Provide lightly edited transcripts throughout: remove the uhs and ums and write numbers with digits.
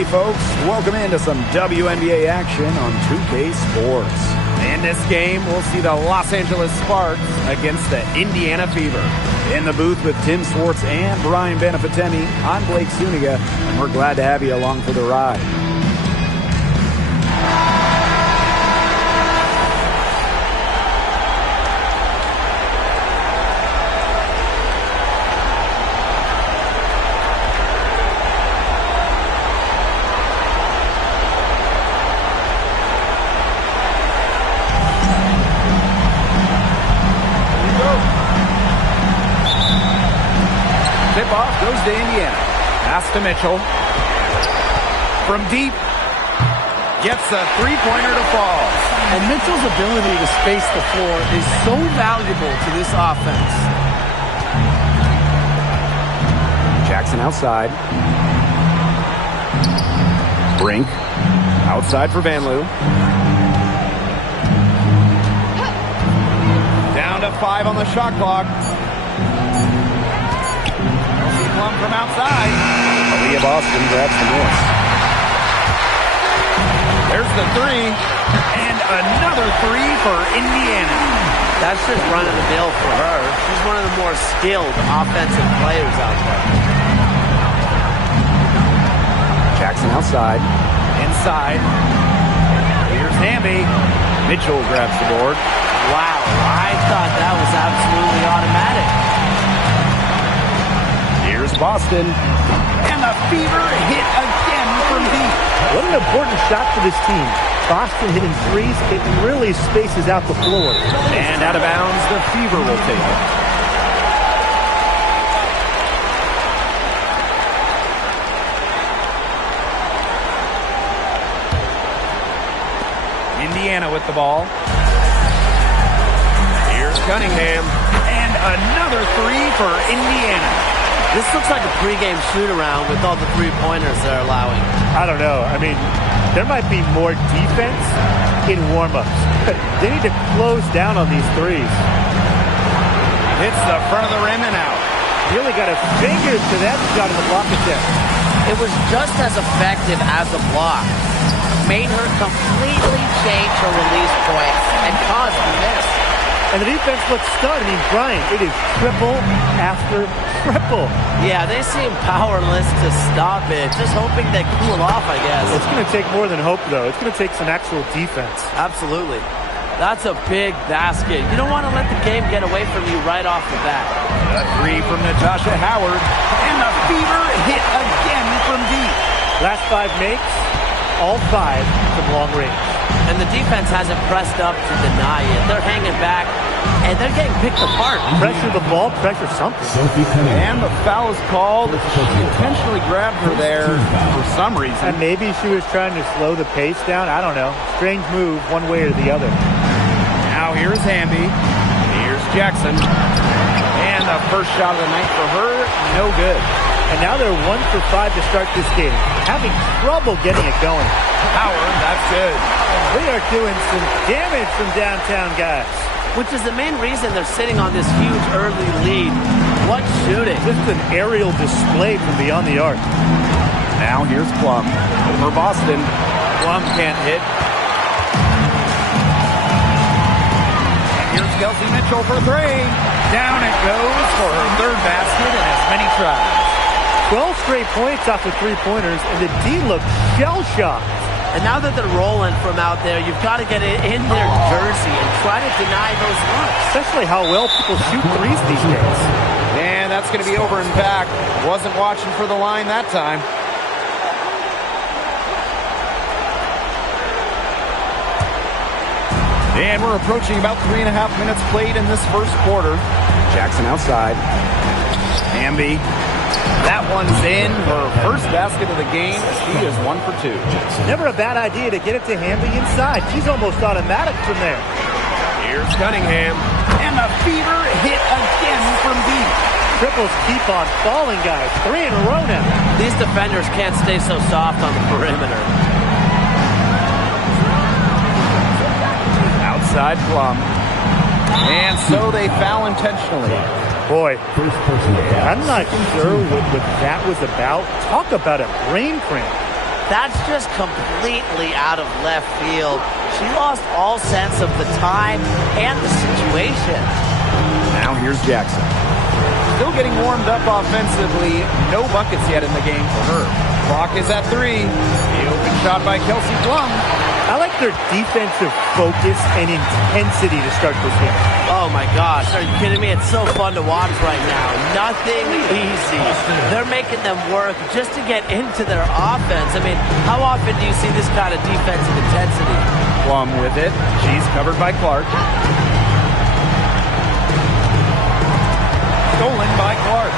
Hey folks, welcome into some WNBA action on 2K Sports. In this game, we'll see the Los Angeles Sparks against the Indiana Fever. In the booth with Tim Swartz and Brian Benefitemi, I'm Blake Zuniga, and we're glad to have you along for the ride. Tip-off goes to Indiana. Pass to Mitchell. From deep. Gets a three-pointer to fall. And Mitchell's ability to space the floor is so valuable to this offense. Jackson outside. Brink. Outside for Van Loo. Down to 5 on the shot clock. Plum from outside. Aaliyah Boston grabs the miss. There's the three. And another three for Indiana. That's just running the mill for her. She's one of the more skilled offensive players out there. Jackson outside. Inside. Here's Hamby. Mitchell grabs the board. Wow, I thought that was absolutely automatic. Here's Boston. And the Fever hit again from deep. What an important shot for this team. Boston hitting threes. It really spaces out the floor. And out of bounds, the Fever will take it. Indiana with the ball. Here's Cunningham. And another three for Indiana. This looks like a pregame shoot-around with all the three-pointers they're allowing. I don't know. I mean, there might be more defense in warm-ups. They need to close down on these threes. Hits the front of the rim and out. Really got a finger to that shot in the block attempt. It was just as effective as a block. Made her completely change her release points and caused the miss. And the defense looks stunned. I mean, Brian, it is triple after triple. Yeah, they seem powerless to stop it. Just hoping they cool off, I guess. It's going to take more than hope, though. It's going to take some actual defense. Absolutely. That's a big basket. You don't want to let the game get away from you right off the bat. A three from Natasha Howard. And the Fever hit again from deep. Last 5 makes, all 5 from long range. And the defense hasn't pressed up to deny it. They're hanging back, and they're getting picked apart. Pressure the ball, pressure something. And the foul is called. She intentionally grabbed her there for some reason. And maybe she was trying to slow the pace down. I don't know. Strange move one way or the other. Now here's Hamby. Here's Jackson. And the first shot of the night for her, no good. And now they're 1 for 5 to start this game. Having trouble getting it going. Howard, that's good. They are doing some damage from downtown, guys. Which is the main reason they're sitting on this huge early lead. What shooting. Just an aerial display from beyond the arc. Now here's Plum for Boston. Plum can't hit. And here's Kelsey Mitchell for three. Down it goes for her third basket in as many tries. 12 straight points off the three-pointers, and the D looks shell-shocked. And now that they're rolling from out there, you've got to get it in their jersey and try to deny those looks. Especially how well people shoot threes these days. And that's going to be over and back. Wasn't watching for the line that time. And we're approaching about 3.5 minutes played in this first quarter. Jackson outside. Hamby. That one's in. Her first basket of the game. She is 1 for 2. Never a bad idea to get it to Hamby inside. She's almost automatic from there. Here's Cunningham. And the Fever hit again from deep. Triples keep on falling, guys. 3 in a row now. These defenders can't stay so soft on the perimeter. Outside Plum. And so they foul intentionally. Boy, I'm not sure what that was about. Talk about a brain cramp. That's just completely out of left field. She lost all sense of the time and the situation. Now here's Jackson. Still getting warmed up offensively. No buckets yet in the game for her. Clock is at 3. The open shot by Kelsey Plum. I like their defensive focus and intensity to start this game. Oh my gosh, are you kidding me? It's so fun to watch right now. Nothing easy. They're making them work just to get into their offense. I mean, how often do you see this kind of defensive intensity? Plum with it. She's covered by Clark. Stolen by Clark.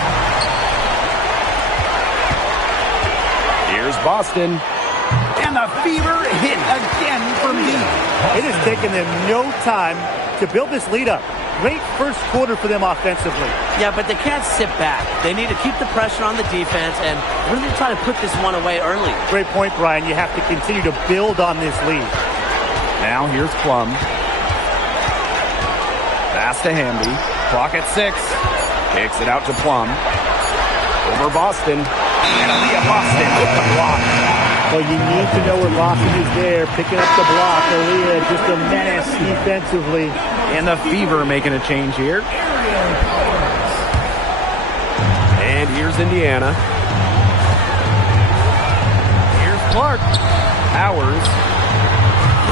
Here's Boston. And the Fever hit again from deep. It has taken them no time to build this lead up. Great first quarter for them offensively. Yeah, but they can't sit back. They need to keep the pressure on the defense and really try to put this one away early. Great point, Brian. You have to continue to build on this lead. Now here's Plum. Pass to Hamby. Clock at 6. Kicks it out to Plum. Over Boston. And Aaliyah Boston with the block. Well, you need to know where Boston is there, picking up the block. Aaliyah just a menace defensively. And the Fever making a change here. And here's Indiana. Here's Clark. Powers.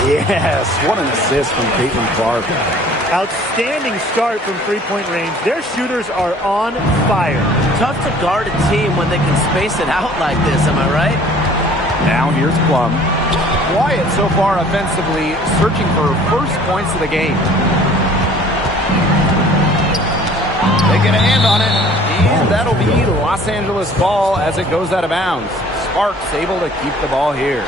Yes, what an assist from Caitlin Clark. Outstanding start from three-point range. Their shooters are on fire. Tough to guard a team when they can space it out like this, am I right? Now here's Plum. Quiet so far offensively, searching for her first points of the game. They get a hand on it, and that'll be Los Angeles ball as it goes out of bounds. Sparks able to keep the ball here.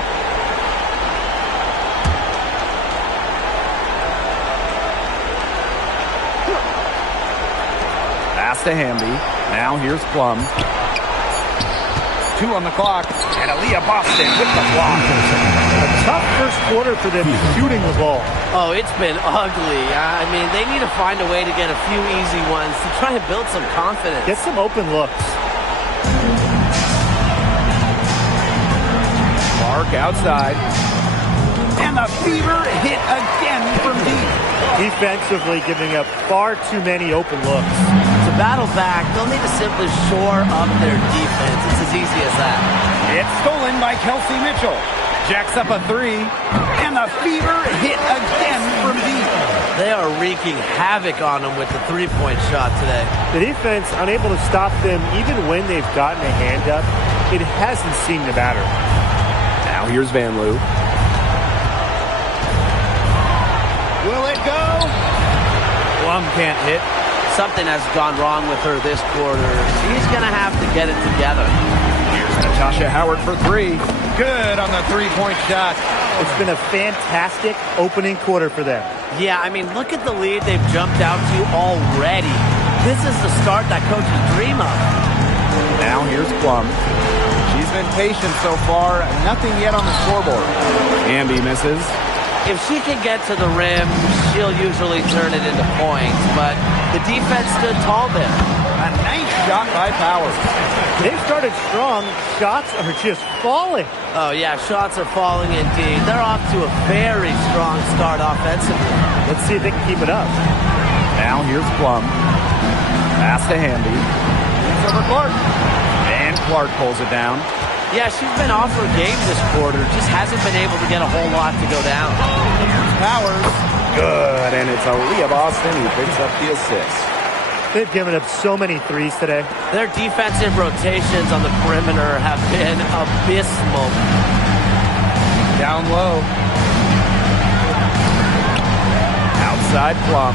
Pass to Hamby. Now here's Plum. 2 on the clock, and Aaliyah Boston with the block. A tough first quarter for them shooting the ball. Oh, it's been ugly. I mean, they need to find a way to get a few easy ones to try to build some confidence. Get some open looks. Clark outside. And the Fever hit again from deep. Defensively giving up far too many open looks. To battle back, they'll need to simply shore up their defense. It's as easy as that. It's stolen by Kelsey Mitchell. Jacks up a 3. And the Fever hit again from deep. They are wreaking havoc on them with the three-point shot today. The defense unable to stop them even when they've gotten a hand up. It hasn't seemed to matter. Now here's Van Loo. Will it go? Plum can't hit. Something has gone wrong with her this quarter. She's going to have to get it together. Here's Natasha Howard for 3. Good on the three-point shot. It's been a fantastic opening quarter for them. Yeah, I mean, look at the lead they've jumped out to already. This is the start that coaches dream of. Now here's Plum. She's been patient so far. Nothing yet on the scoreboard. Hamby misses. If she can get to the rim, she'll usually turn it into points, but the defense stood tall there. A nice shot by Powers. They've started strong. Shots are just falling. Oh, yeah, shots are falling indeed. They're off to a very strong start offensively. Let's see if they can keep it up. Now here's Plum. Pass to Hamby. It's over Clark. And Clark pulls it down. Yeah, she's been off her game this quarter. Just hasn't been able to get a whole lot to go down. Here's Powers. Good, and it's Aaliyah Boston who picks up the assist. They've given up so many threes today. Their defensive rotations on the perimeter have been abysmal. Down low. Outside Plum.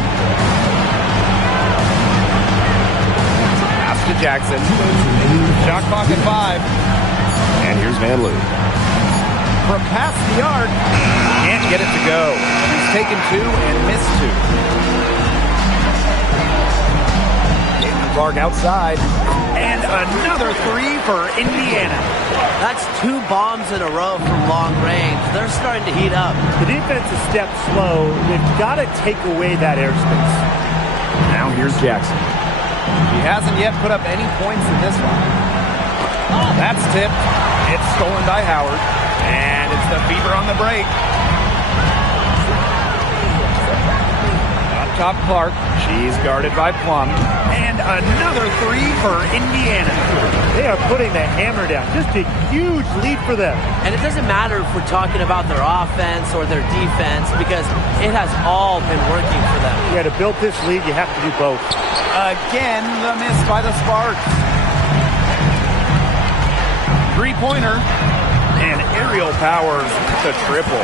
Pass to Jackson. Shot clock at 5. And here's Van Loo. From past the arc, can't get it to go. He's taken 2 and missed 2. Caitlin Clark outside. And another 3 for Indiana. That's 2 bombs in a row from long range. They're starting to heat up. The defense has stepped slow. They've got to take away that airspace. Now here's Jackson. He hasn't yet put up any points in this one. That's tipped. It's stolen by Howard. And it's the Fever on the break. Up top, Clark. She's guarded by Plum. And another three for Indiana. They are putting the hammer down. Just a huge lead for them. And it doesn't matter if we're talking about their offense or their defense, because it has all been working for them. Yeah, to build this lead, you have to do both. Again, the miss by the Sparks. Three-pointer. And Ariel Powers the triple.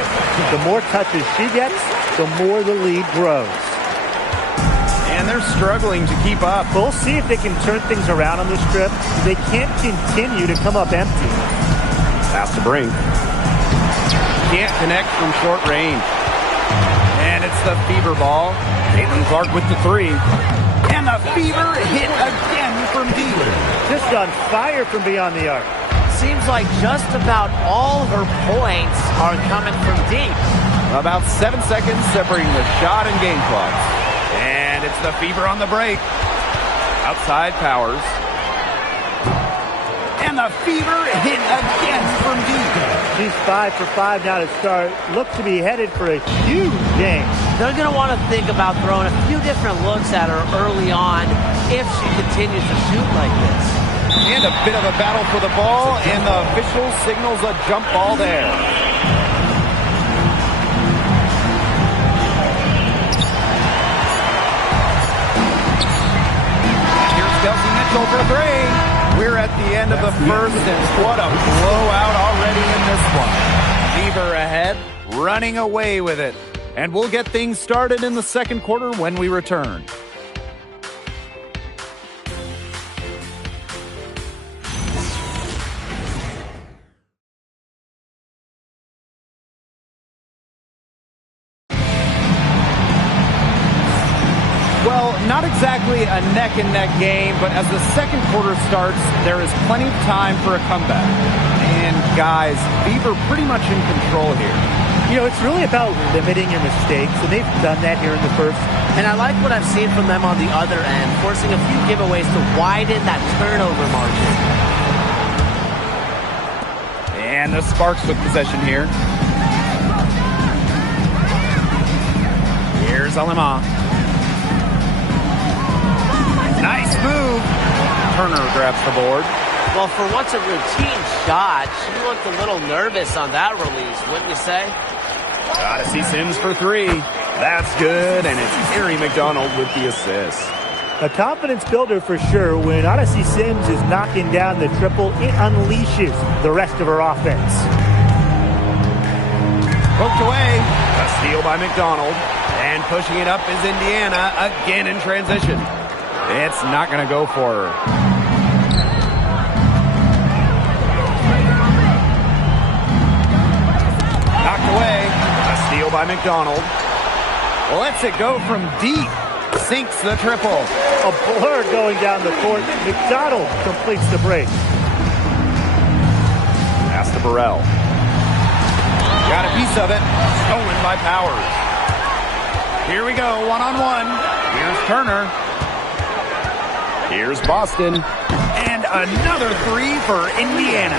The more touches she gets, the more the lead grows. And they're struggling to keep up. We'll see if they can turn things around on this trip. They can't continue to come up empty. Pass to Brink. Can't connect from short range. And it's the Fever ball. Caitlin Clark with the three. And the Fever hit again from deep. Just on fire from beyond the arc. Seems like just about all her points are coming from deep. About 7 seconds separating the shot and game clocks. And it's the Fever on the break. Outside Powers. And the Fever hit again from deep. She's 5 for 5 now to start. Looks to be headed for a huge game. They're going to want to think about throwing a few different looks at her early on if she continues to shoot like this. And a bit of a battle for the ball, and the official signals a jump ball there. Here's Kelsey Mitchell for three. We're at the end of the first, and what a blowout already in this one. Fever ahead, running away with it. And we'll get things started in the second quarter when we return. Well, not exactly a neck-and-neck game, but as the second quarter starts, there is plenty of time for a comeback. And guys, Fever pretty much in control here. You know, it's really about limiting your mistakes, and they've done that here in the first. And I like what I've seen from them on the other end, forcing a few giveaways to widen that turnover margin. And the Sparks with possession here. Here's Alema. Nice move. Turner grabs the board. Well, for once a routine shot, she looked a little nervous on that release, wouldn't you say? Gotta see Sims for three. That's good, and it's Harry McDonald with the assist. A confidence builder for sure. When Odyssey Sims is knocking down the triple, it unleashes the rest of her offense. Poked away. A steal by McDonald. And pushing it up is Indiana, again in transition. It's not going to go for her. Knocked away. A steal by McDonald. Lets it go from deep. Sinks the triple. A blur going down the court. McDonald completes the break. Pass to Burrell. Got a piece of it. Stolen by Powers. Here we go, one-on-one. Here's Turner. Here's Boston. And another three for Indiana.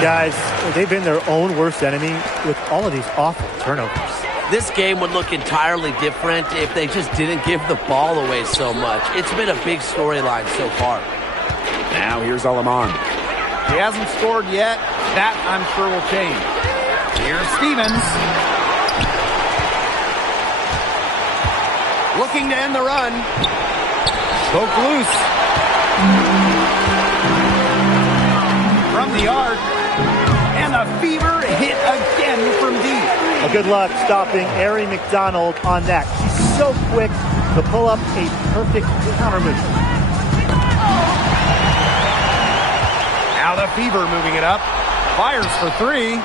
Guys, they've been their own worst enemy with all of these awful turnovers. This game would look entirely different if they just didn't give the ball away so much. It's been a big storyline so far. Now here's Alaman. He hasn't scored yet. That, I'm sure, will change. Here's Stevens. Looking to end the run. Spoke loose. From the arc. And the Fever hit again from deep. Good luck stopping Ari McDonald on that. She's so quick to pull up a perfect counter move. Now the Fever moving it up. Fires for three.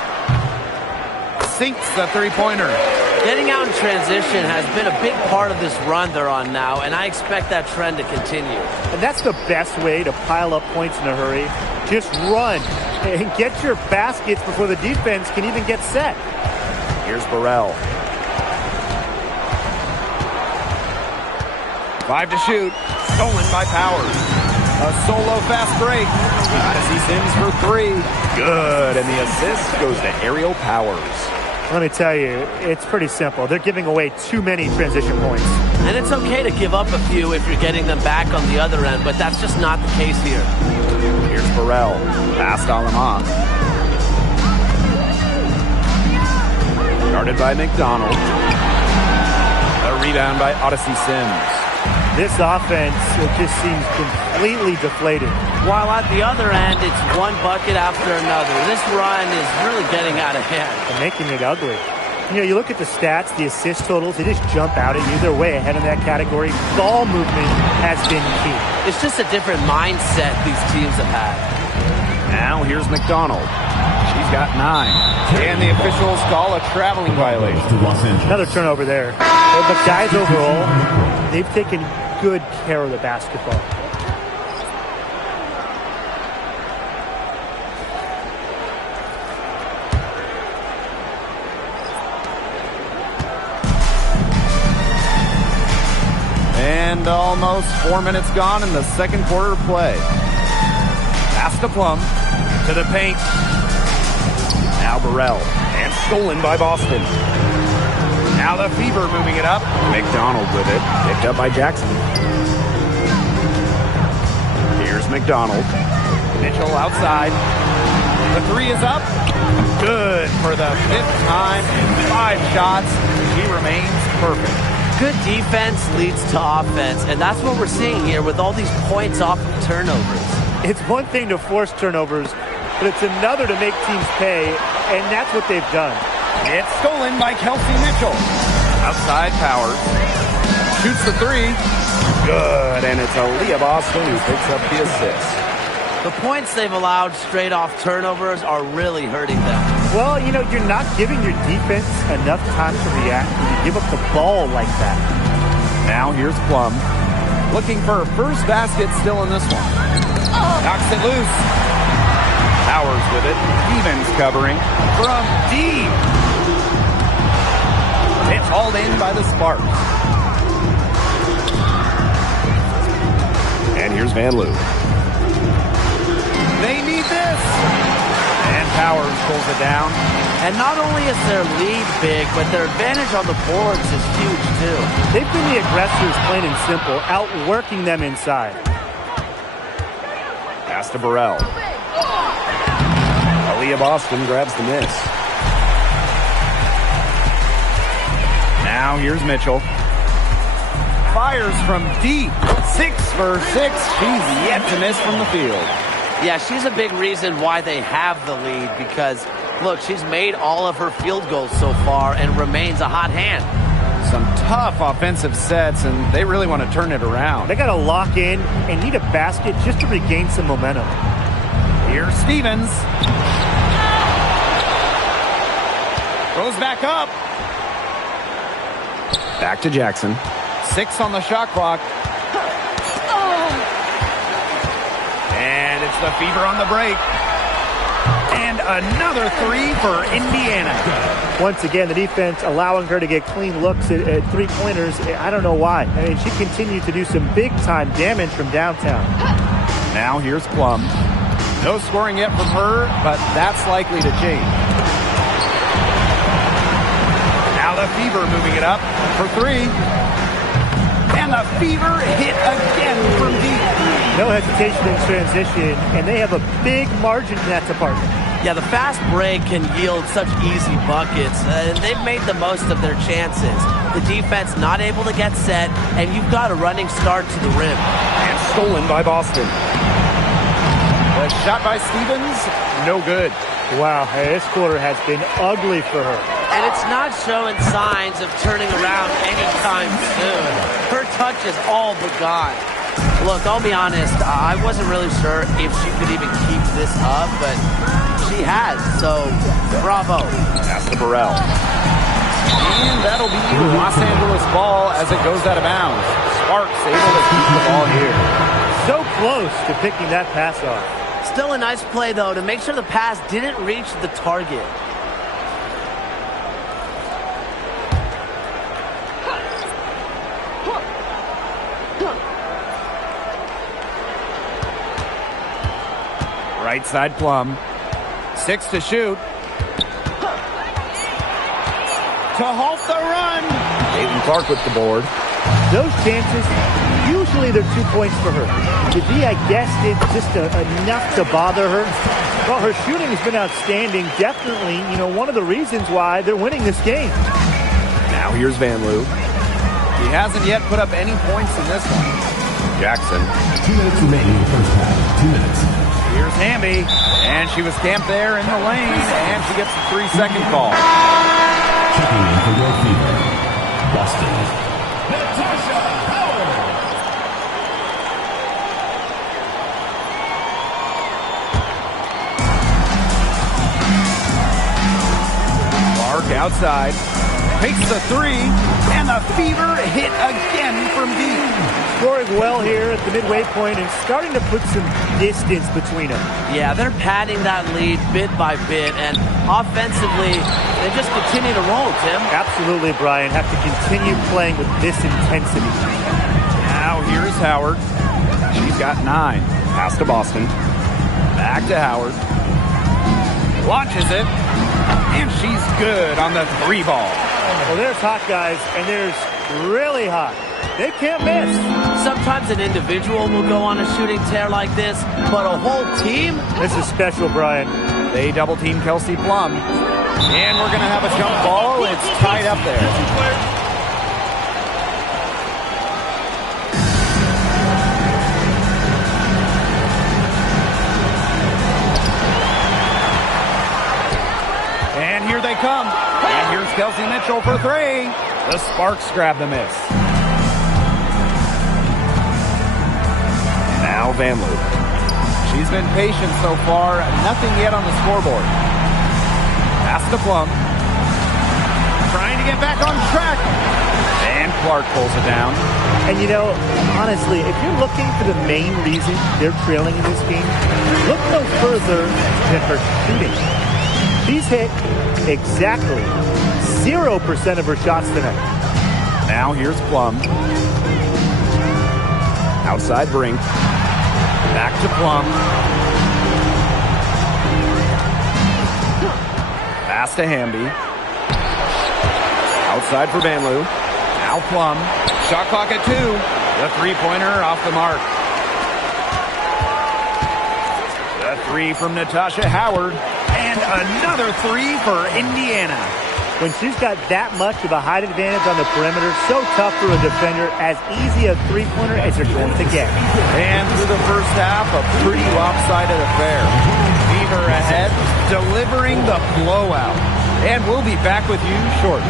Sinks the three-pointer. Getting out in transition has been a big part of this run they're on now, and I expect that trend to continue. And that's the best way to pile up points in a hurry. Just run and get your baskets before the defense can even get set. Here's Burrell. 5 to shoot. Stolen by Powers. A solo fast break. Odyssey Sims for 3. Good. And the assist goes to Aerial Powers. Let me tell you, it's pretty simple. They're giving away too many transition points. And it's okay to give up a few if you're getting them back on the other end, but that's just not the case here. Here's Burrell. Past Alama. Guarded by McDonald. A rebound by Odyssey Sims. This offense, it just seems completely deflated. While at the other end, it's one bucket after another. This run is really getting out of hand. And making it ugly. You know, you look at the stats, the assist totals, they just jump out at you. They're way ahead in that category. Ball movement has been key. It's just a different mindset these teams have had. Now here's McDonald. She's got 9. And the officials call a traveling violation. Another turnover there. But guys overall, they've taken good care of the basketball. And almost 4 minutes gone in the second quarter of play. Pass to Plum. To the paint. Now Burrell. And stolen by Boston. Now the Fever moving it up. McDonald with it. Picked up by Jackson. Here's McDonald. Mitchell outside. The 3 is up. Good for the 5th time in 5 shots. He remains perfect. Good defense leads to offense, and that's what we're seeing here with all these points off of turnovers. It's one thing to force turnovers, but it's another to make teams pay, and that's what they've done. It's stolen by Kelsey Mitchell. Outside Powers. Shoots the 3. Good, and it's Aaliyah Boston who picks up the assist. The points they've allowed straight off turnovers are really hurting them. Well, you know, you're not giving your defense enough time to react when you give up the ball like that. Now here's Plum. Looking for her first basket still in this one. Knocks it loose. Powers with it. Stevens covering from deep. It's hauled in by the Sparks. And here's Van Loo. They need this. And Powers pulls it down. And not only is their lead big, but their advantage on the boards is huge too. They've been the aggressors, plain and simple, outworking them inside. Pass to Burrell. Aaliyah Boston grabs the miss. Now here's Mitchell. Fires from deep. 6 for 6. She's yet to miss from the field. Yeah, she's a big reason why they have the lead because, look, she's made all of her field goals so far and remains a hot hand. Some tough offensive sets, and they really want to turn it around. They got to lock in and need a basket just to regain some momentum. Here's Stevens. Goes back up. Back to Jackson. 6 on the shot clock. And it's the Fever on the break. And another 3 for Indiana. Once again, the defense allowing her to get clean looks at three-pointers. I don't know why. I mean, she continued to do some big-time damage from downtown. Now here's Plum. No scoring yet from her, but that's likely to change. Now the Fever moving it up for 3. And the Fever hit again from deep. No hesitation in transition, and they have a big margin in that department. Yeah, the fast break can yield such easy buckets, and they've made the most of their chances. The defense not able to get set, and you've got a running start to the rim. And stolen by Boston. The shot by Stevens, no good. Wow, hey, this quarter has been ugly for her. And it's not showing signs of turning around anytime soon. Her touch is all but gone. Look, I'll be honest, I wasn't really sure if she could even keep this up, but she has, so bravo. Pass to Burrell. And that'll be Los Angeles ball as it goes out of bounds. Sparks able to keep the ball here. So close to picking that pass off. Still a nice play, though, to make sure the pass didn't reach the target. Right side Plum. 6 to shoot. To halt the run. Caitlin Clark with the board. Those chances, usually they're 2 points for her. Today, I guess, did just enough to bother her. Well, her shooting has been outstanding. Definitely, one of the reasons why they're winning this game. Now here's Van Loo. He hasn't yet put up any points in this one. Jackson. 2 minutes remaining in the first half. 2 minutes. Here's Hamby. And she was camped there in the lane. And she gets the 3-second call. Checking in for your fever. Boston. Natasha Howard. Clark outside. Takes the 3. And the Fever hit again from deep. Scoring well here at the midway point and starting to put some distance between them. Yeah, they're padding that lead bit by bit, and offensively, they just continue to roll, Tim. Absolutely, Brian. Have to continue playing with this intensity. Now here's Howard. She's got 9. Pass to Boston. Back to Howard. Launches it. And she's good on the 3 ball. Well, there's hot guys, and there's really hot. They can't miss. Sometimes an individual will go on a shooting tear like this, but a whole team? This is special, Brian. They double team Kelsey Plum. And we're going to have a jump ball. It's tied up there. And here they come. And here's Kelsey Mitchell for 3. The Sparks grab the miss. Now Van Loo. She's been patient so far. Nothing yet on the scoreboard. Pass to Plum. Trying to get back on track. And Clark pulls it down. And honestly, if you're looking for the main reason they're trailing in this game, look no further than her shooting. She's hit exactly 0% of her shots tonight. Now here's Plum. Outside Brink. Back to Plum. Pass to Hamby. Outside for Van Loo. Now Plum. Shot clock at 2. The 3-pointer off the mark. The 3 from Natasha Howard. And another 3 for Indiana. When she's got that much of a height advantage on the perimeter, so tough for a defender, as easy a 3-pointer as you're going to get. And through the first half, a pretty lopsided affair. Fever ahead, delivering the blowout. And we'll be back with you shortly.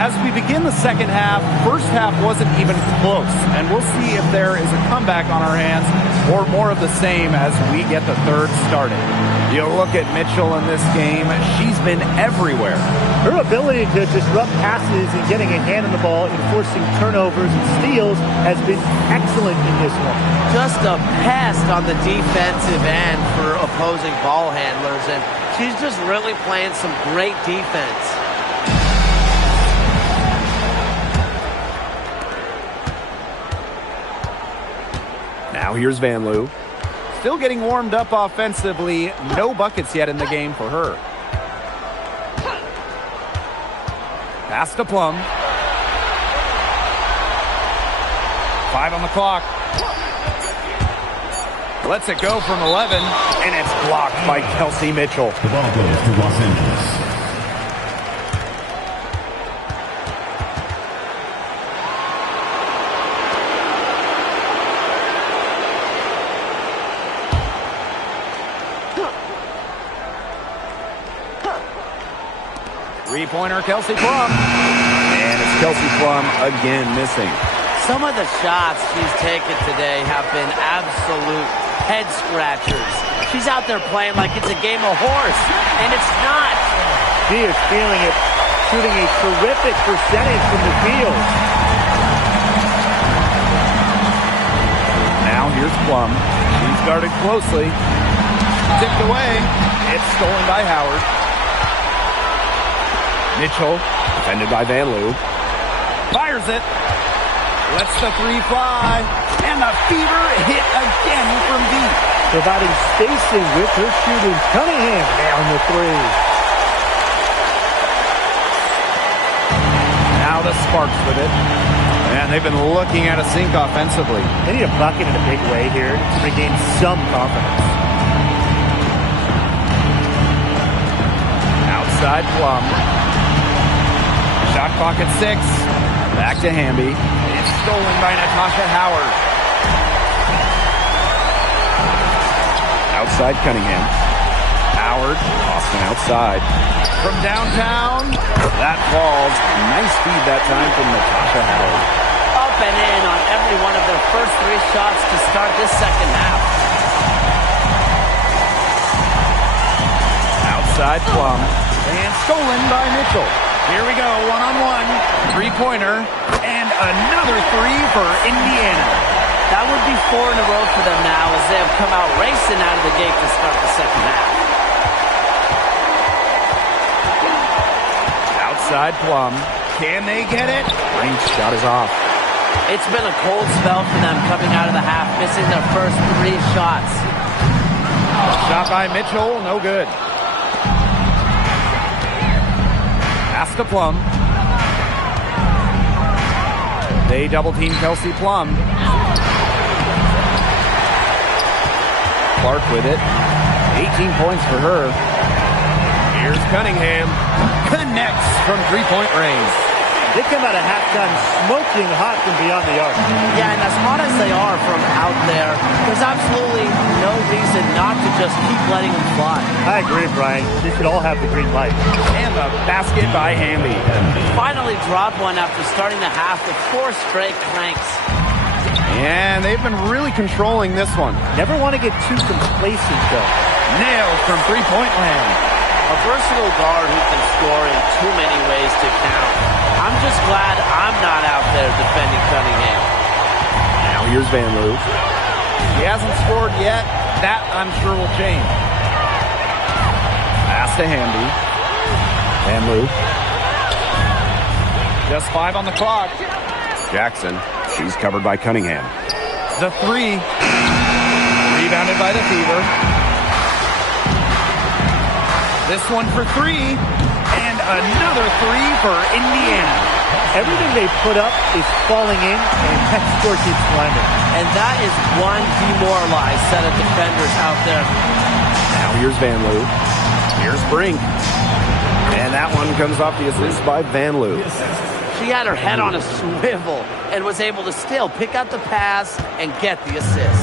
As we begin the second half, first half wasn't even close, and we'll see if there is a comeback on our hands or more of the same as we get the third started. You look at Mitchell in this game, she's been everywhere. Her ability to disrupt passes and getting a hand on the ball, enforcing turnovers and steals has been excellent in this one. Just a pest on the defensive end for opposing ball handlers, and she's just really playing some great defense. Now here's Van Loo. Still getting warmed up offensively. No buckets yet in the game for her. Pass to Plum. 5 on the clock. Lets it go from 11, and it's blocked by Kelsey Mitchell. The ball goes to Los Angeles. Three-pointer, Kelsey Plum. And it's Kelsey Plum again missing. Some of the shots she's taken today have been absolute head-scratchers. She's out there playing like it's a game of horse, and it's not. She is feeling it, shooting a terrific percentage from the field. Now here's Plum. She's guarded closely. Tipped away. It's stolen by Howard. Mitchell, defended by Van Loo. Fires it. Lets the three fly. And the Fever hit again from deep. Providing spacing with her shooting. Cunningham down the three. Now the Sparks with it. And they've been looking at a sink offensively. They need a bucket in a big way here to regain some confidence. Outside Plum. Shot clock at 6. Back to Hamby. It's stolen by Natasha Howard. Outside Cunningham. Howard, Austin outside. From downtown, that falls. Nice feed that time from Natasha Howard. Up and in on every one of their first 3 shots to start this second half. Outside Plum. And stolen by Mitchell. Here we go, one-on-one. Three-pointer. And another 3 for Indiana. That would be 4 in a row for them now as they have come out racing out of the gate to start the second half. Outside Plum. Can they get it? Range shot is off. It's been a cold spell for them coming out of the half, missing their first 3 shots. Shot by Mitchell, no good. Pass to Plum. They double-team Kelsey Plum. Clark with it. 18 points for her. Here's Cunningham. Connects from three-point range. They come out of halftime smoking hot from beyond the arc. Yeah, and as hot as they are from out there, there's absolutely no reason not to just keep letting them fly. I agree, Brian. They should all have the green light. And the basket by Hamby. Finally dropped one after starting the half with 4 straight cranks. And they've been really controlling this one. Never want to get too complacent, though. Nailed from three-point land. A versatile guard who can score in too many ways to count. I'm just glad I'm not out there defending Cunningham. Now here's Van Loo. He hasn't scored yet. That, I'm sure, will change. Pass to Hamby. Van Loo. Just 5 on the clock. Jackson. She's covered by Cunningham. The 3. Rebounded by the Fever. This one for 3. And another 3 for Indiana. Everything they put up is falling in, and that score keeps climbing. And that is one demoralized set of defenders out there. Now here's Van Loo. Here's Brink. And that one comes off the assist by Van Loo. She had her head on a swivel and was able to still pick out the pass and get the assist.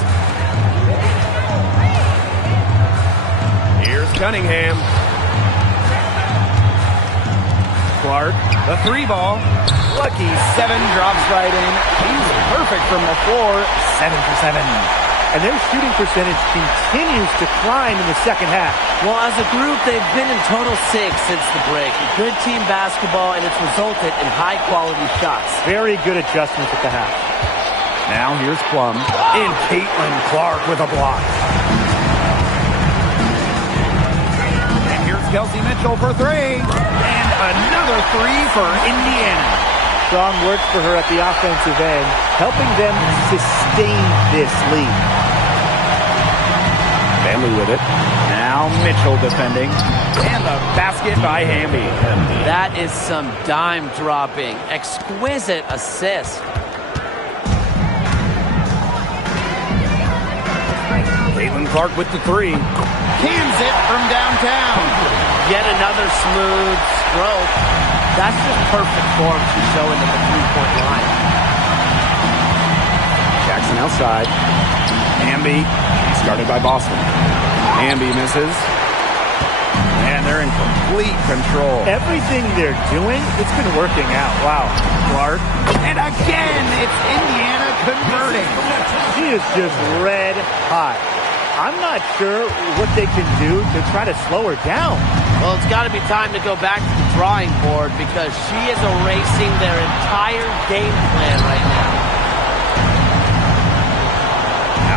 Here's Cunningham. Clark, the 3-ball. Lucky 7 drops right in. He's perfect from the floor. 7 for 7. And their shooting percentage continues to climb in the second half. Well, as a group, they've been in total 6 since the break. Good team basketball, and it's resulted in high-quality shots. Very good adjustments at the half. Now here's Plum. And Caitlin Clark with a block. And here's Kelsey Mitchell for 3. And another 3 for Indiana. Strong work for her at the offensive end, helping them sustain this lead. Family with it. Now Mitchell defending. And the basket by Hamby. That is some dime dropping. Exquisite assist. Clark with the three. Cans it from downtown. Yet another smooth stroke. That's just perfect form she's showing at the three-point line. Jackson outside. Hamby, started by Boston. Hamby misses. And they're in complete control. Everything they're doing, it's been working out. Wow. Clark. And again, it's Indiana converting. She is just red hot. I'm not sure what they can do to try to slow her down. Well, it's got to be time to go back to the drawing board because she is erasing their entire game plan right now.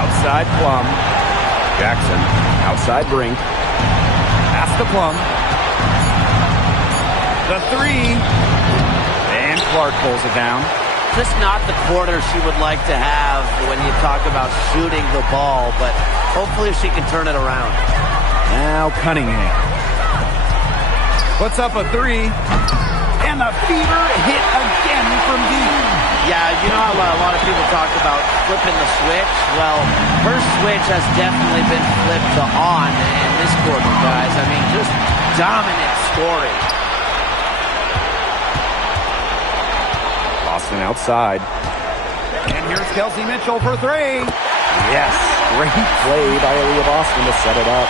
Outside Plum. Jackson. Outside Brink. Pass to Plum. The three. And Clark pulls it down. Just not the quarter she would like to have when you talk about shooting the ball, but hopefully she can turn it around. Now Cunningham. Puts up a three. And the fever hit again from deep. Yeah, you know how a lot of people talk about flipping the switch? Well, her switch has definitely been flipped to on in this quarter, guys. I mean, just dominant scoring. Boston outside. And here's Kelsey Mitchell for three. Yes, great play by Aaliyah Boston to set it up.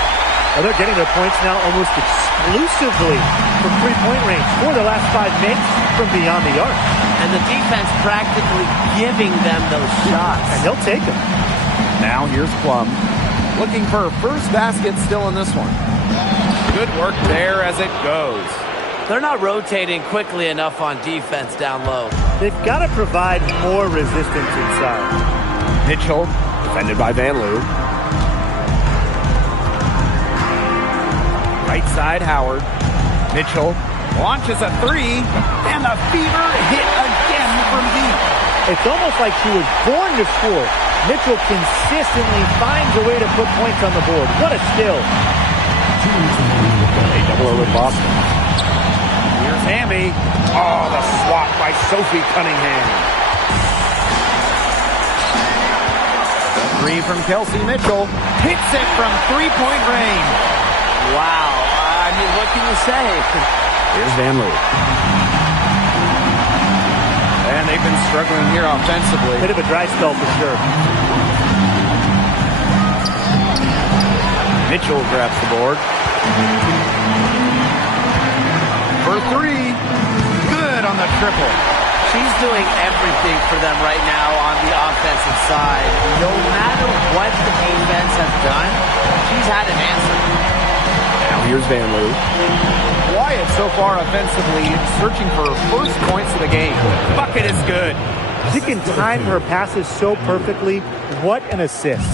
Well, they're getting their points now almost exclusively from three-point range. 4 of the last 5 makes from beyond the arc. And the defense practically giving them those shots. And they'll take them. Now here's Plum. Looking for her first basket still in this one. Good work there as it goes. They're not rotating quickly enough on defense down low. They've got to provide more resistance inside. Mitchell, defended by Van Loo. Right side, Howard. Mitchell launches a three, and the fever hit again from deep. It's almost like she was born to score. Mitchell consistently finds a way to put points on the board. What a skill. A double with Boston. Here's Hamby. Oh, the swat by Sophie Cunningham. The three from Kelsey Mitchell. Hits it from three-point range. Wow. I mean, what can you say? Here's Van Loo. And they've been struggling here offensively. Bit of a dry spell for sure. Mitchell grabs the board. For three. Good on the triple. She's doing everything for them right now on the offensive side. No matter what the defense has done, she's had an answer. Now here's Van Loo. Wyatt so far offensively searching for her first points of the game. Bucket is good. She can time her passes so perfectly. What an assist.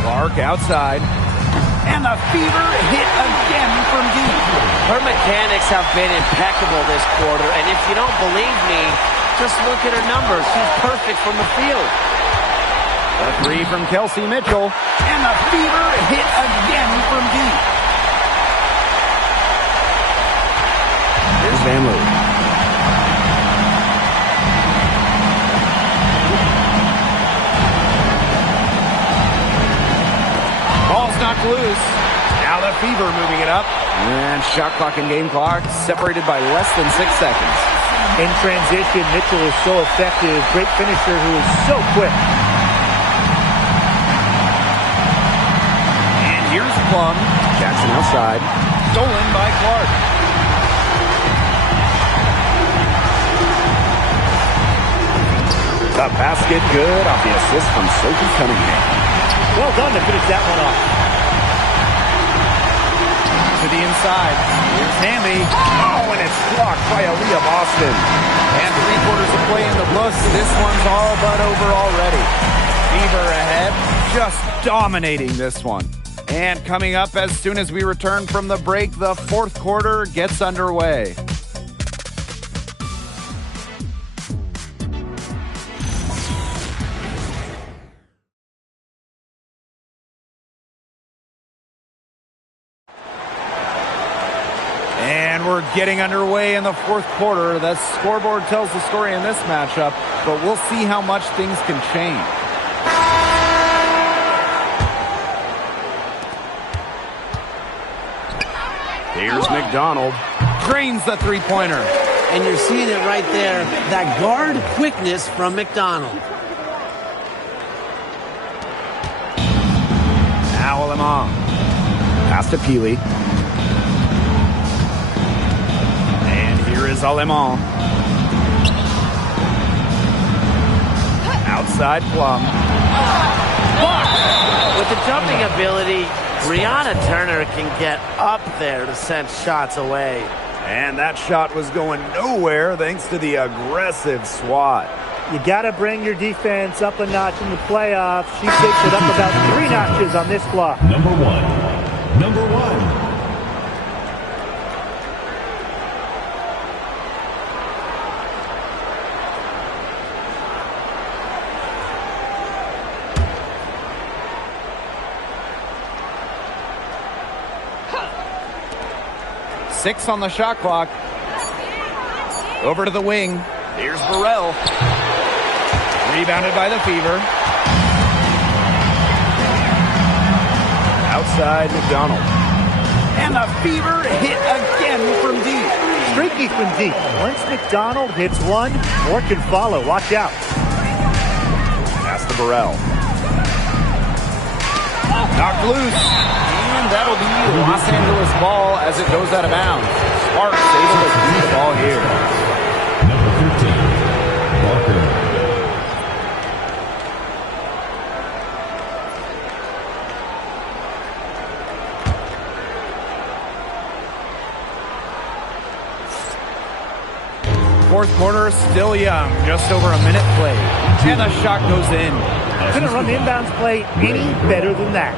Clark outside. And the fever hit again from deep. Her mechanics have been impeccable this quarter, and if you don't believe me, just look at her numbers. She's perfect from the field. The three from Kelsey Mitchell. And the fever hit again from deep. Here's Van Loo. Ball's knocked loose. Now the fever moving it up. And shot clock and game clock separated by less than 6 seconds. In transition, Mitchell is so effective. Great finisher who is so quick. And here's Plum. Jackson outside. Stolen by Clark. The basket good off the assist from Sophie Cunningham. Well done to finish that one off. To the inside. Here's Hamby. Oh, and it's blocked by Aaliyah Boston. And 3/4 of play in the books. This one's all but over already. Fever ahead. Just dominating this one. And coming up as soon as we return from the break, the fourth quarter gets underway. And we're getting underway in the fourth quarter. The scoreboard tells the story in this matchup, but we'll see how much things can change. Here's McDonald. Drains the three-pointer. And you're seeing it right there, that guard quickness from McDonald. Now Lemon. Pass to Peely. And here is Alemon. Outside Plum. With the jumping ability, Brianna Turner can get up there to send shots away. And that shot was going nowhere thanks to the aggressive swat. You got to bring your defense up a notch in the playoffs. She takes it up about 3 notches on this block. Number one. Number one. Six on the shot clock. Over to the wing. Here's Burrell. Rebounded by the Fever. Outside McDonald. And the Fever hit again from deep. Streaky from deep. Once McDonald hits one, more can follow. Watch out. Pass to Burrell. Knocked loose. And that'll be Los Angeles ball as it goes out of bounds. Sparks able to keep the ball here. Number 15, Walker. Fourth quarter, still young. Just over a minute played. And the shot goes in. Couldn't run the inbounds play any better than that.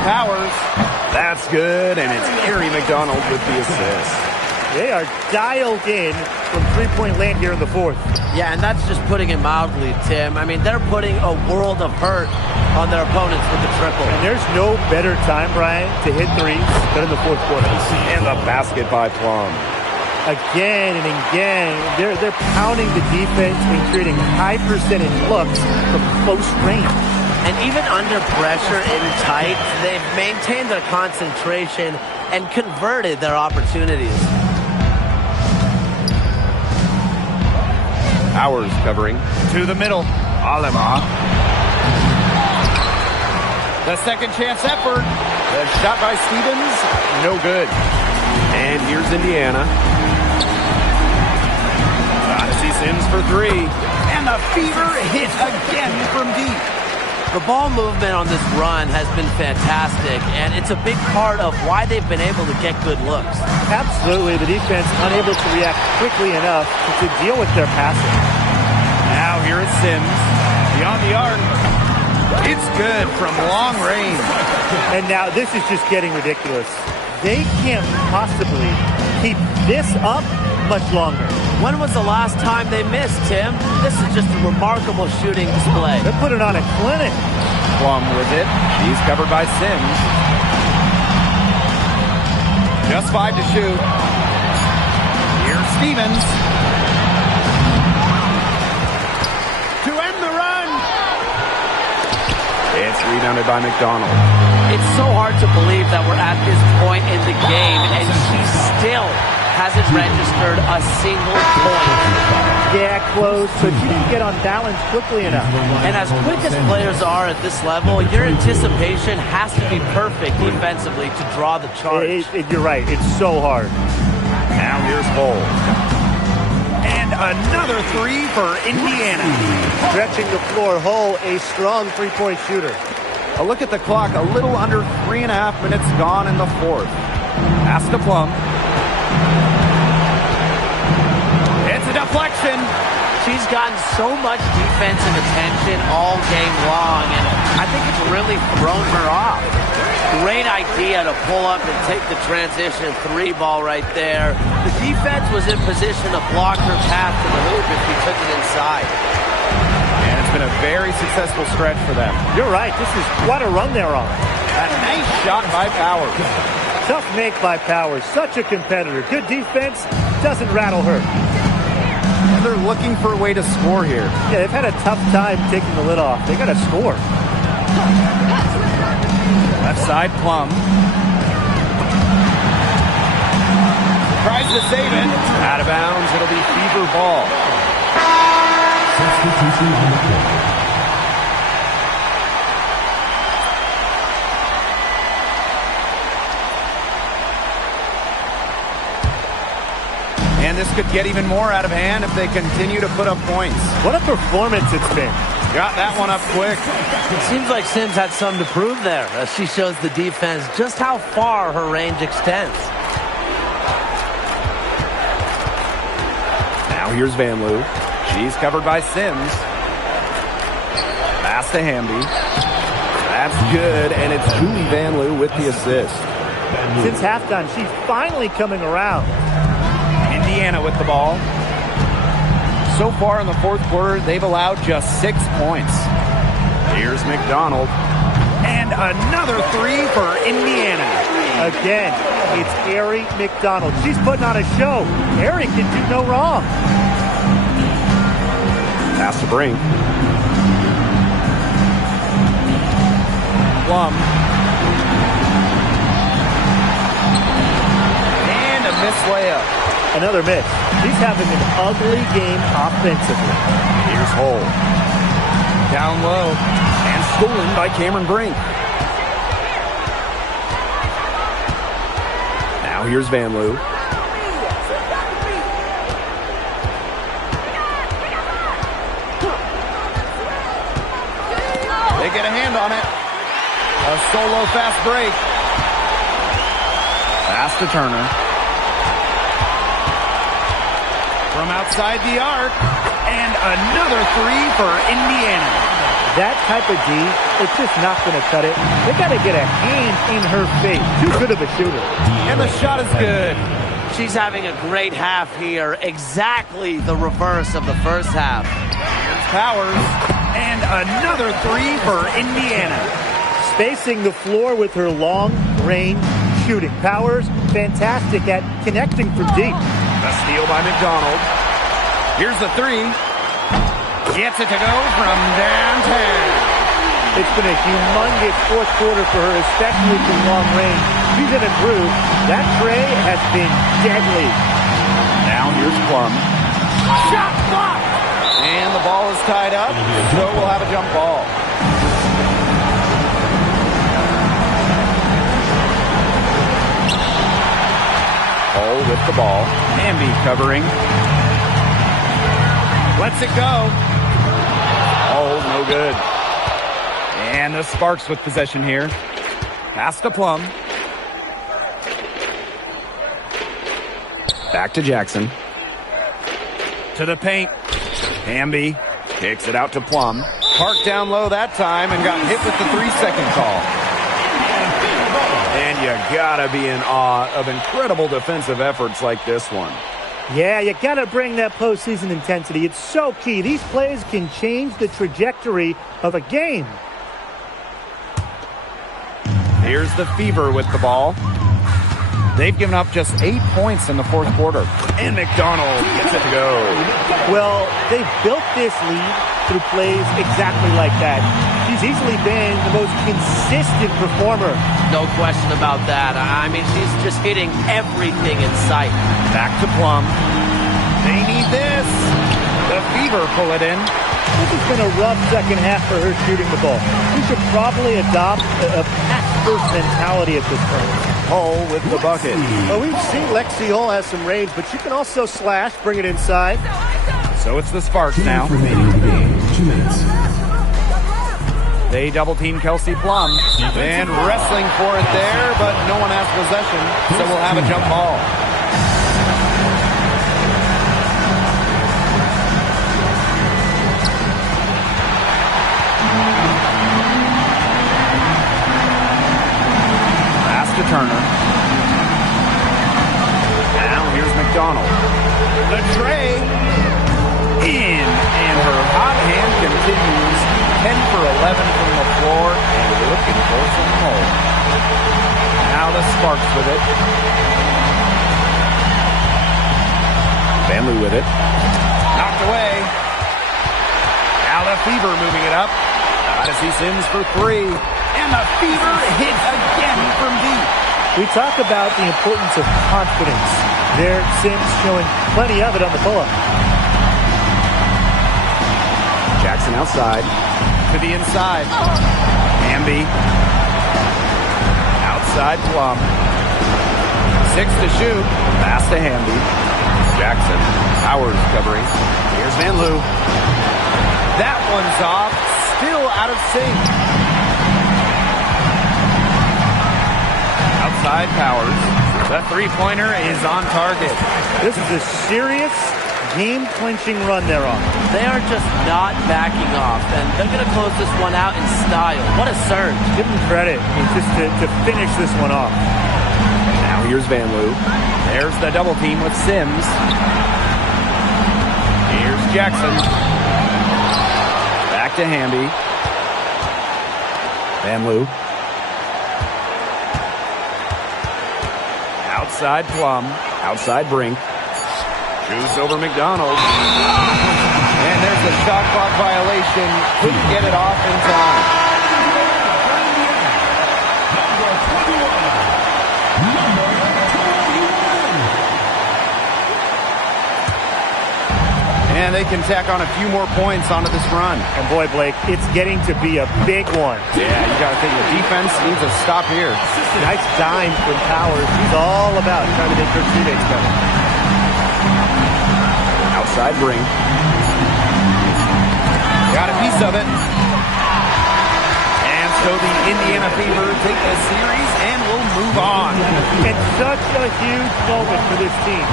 Powers. That's good, and it's Gary McDonald with the assist. They are dialed in from three-point land here in the fourth. Yeah, and that's just putting it mildly, Tim. I mean, they're putting a world of hurt on their opponents with the triple. And there's no better time, Brian, to hit threes than in the fourth quarter. And the basket by Plum. Again and again, they're pounding the defense and creating high-percentage looks from close range. And even under pressure in tight, they've maintained their concentration and converted their opportunities. Powers covering. To the middle. Alema. The second chance effort. The shot by Stevens. No good. And here's Indiana. Odyssey Sims for three. And the Fever hit again from deep. The ball movement on this run has been fantastic, and it's a big part of why they've been able to get good looks. Absolutely. The defense unable to react quickly enough to deal with their passing. Now here is Sims. Beyond the arc. It's good from long range. And now this is just getting ridiculous. They can't possibly keep this up much longer. When was the last time they missed, Tim? This is just a remarkable shooting display. They're putting on a clinic. Plum with it. He's covered by Sims. Just 5 to shoot. Here's Stevens. To end the run. It's rebounded by McDonald. It's so hard to believe that we're at this point in the game, and she still hasn't registered a single point. Yeah, close, but she didn't get on balance quickly enough. And as quick as players are at this level, your anticipation has to be perfect defensively to draw the charge. You're right. It's so hard. Now here's Bull. And another three for Indiana. Stretching the floor, Hull, a strong three-point shooter. A look at the clock. A little under 3.5 minutes gone in the fourth. Pass to Plum. It's a deflection. She's gotten so much defensive attention all game long, and I think it's really thrown her off. Great idea to pull up and take the transition three ball right there. The defense was in position to block her path to the hoop if she took it inside. And it's been a very successful stretch for them. You're right. This is quite a run they're on. A nice shot by Powers. Tough make by Powers. Such a competitor. Good defense. Doesn't rattle her. And they're looking for a way to score here. Yeah, they've had a tough time taking the lid off. They got to score. Left side, Plum. Tries to save it. Out of bounds. It'll be Fever ball. Substitution on the court. And this could get even more out of hand if they continue to put up points. What a performance it's been. Got that one up quick. It seems like Sims had something to prove there as she shows the defense just how far her range extends. Now here's Van Loo. She's covered by Sims. Pass to Hamby. That's good, and it's Julie Van Loo with the assist. Since halftime, she's finally coming around. Indiana with the ball. So far in the fourth quarter, they've allowed just 6 points. Here's McDonald. And another three for Indiana. Again, it's Ari McDonald. She's putting on a show. Ari can do no wrong. Pass to Brink. Plum. And a missed layup. Another miss. She's having an ugly game offensively. Here's Hull. Down low. And stolen by Cameron Brink. Now here's Van Loo. They get a hand on it. A solo fast break. Pass to Turner. From outside the arc, and another three for Indiana. That type of D, it's just not going to cut it. They got to get a hand in her face. Too good of a shooter. And the shot is good. She's having a great half here, exactly the reverse of the first half. Here's Powers, and another three for Indiana. Spacing the floor with her long-range shooting. Powers, fantastic at connecting from deep. A steal by McDonald. Here's the three. Gets it to go from downtown. It's been a humongous fourth quarter for her, especially from long range. She's in a groove. That tray has been deadly. Now here's Plum. Shot block! And the ball is tied up, so we'll have a jump ball. Hull with the ball. Hamby covering. Lets it go. Oh, no good. And the Sparks with possession here. Pass to Plum. Back to Jackson. To the paint. Hamby kicks it out to Plum. Parked down low that time and got hit with the 3-second call. And you gotta be in awe of incredible defensive efforts like this one. Yeah, you gotta bring that postseason intensity. It's so key. These plays can change the trajectory of a game. Here's the Fever with the ball. They've given up just 8 points in the fourth quarter. And McDonald gets it to go. Well, they've built this lead through plays exactly like that. She's easily been the most consistent performer. No question about that. I mean, she's just hitting everything in sight. Back to Plum. They need this. The Fever pull it in. This has been a rough second half for her shooting the ball. She should probably adopt a pass-first mentality at this point. Hull with the bucket. Well, we've seen Lexi Hull has some range, but she can also slash, bring it inside. So it's the Sparks now. Remaining in the game. 2 minutes. They double-team Kelsey Plum. And wrestling for it there, but no one has possession, so we'll have a jump ball. Pass to Turner. Now here's McDonald. The tray. In, and her hot hand continues. 10 for 11 from the floor and looking for some more. Now the Sparks with it. Van Loo with it. Knocked away. Now the Fever moving it up. Got to see Sims for three. And the Fever hit again from deep. We talk about the importance of confidence. There, Sims showing plenty of it on the pull-up. Jackson outside. To the inside. Hamby. Outside Plum. 6 to shoot. Pass to Hamby. Jackson. Powers covering. Here's Van Loo. That one's off. Still out of sync. Outside Powers. The three-pointer is on target. This is a serious game-clinching run they're on. They are just not backing off, and they're going to close this one out in style. What a surge. Give them credit just to finish this one off. Now here's Van Loo. There's the double team with Sims. Here's Jackson. Back to Hamby. Van Loo. Outside Plum. Outside Brink. Shoots over McDonald. And there's the shot clock violation. Couldn't get it off in time. And they can tack on a few more points onto this run. And boy, Blake, it's getting to be a big one. Yeah, you got to think the defense needs a stop here. Nice dime from Powers. He's all about trying to make her teammates better. Outside Brink. Got a piece of it. And so the Indiana Fever take the series and will move on. And such a huge moment for this team.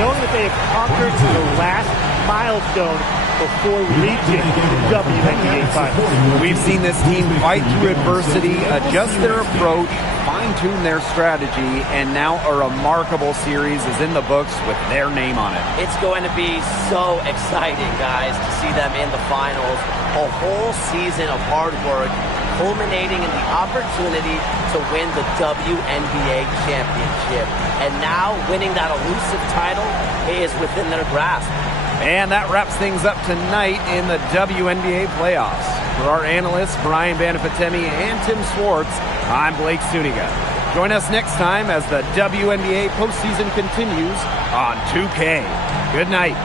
Knowing that they have conquered the last milestone before reaching the WNBA Finals. We've seen this team fight through adversity, adjust their approach, fine-tune their strategy, and now a remarkable series is in the books with their name on it. It's going to be so exciting, guys, to see them in the finals. A whole season of hard work culminating in the opportunity to win the WNBA championship. And now winning that elusive title is within their grasp. And that wraps things up tonight in the WNBA playoffs. For our analysts, Brian Banafitemi and Tim Swartz, I'm Blake Suniga. Join us next time as the WNBA postseason continues on 2K. Good night.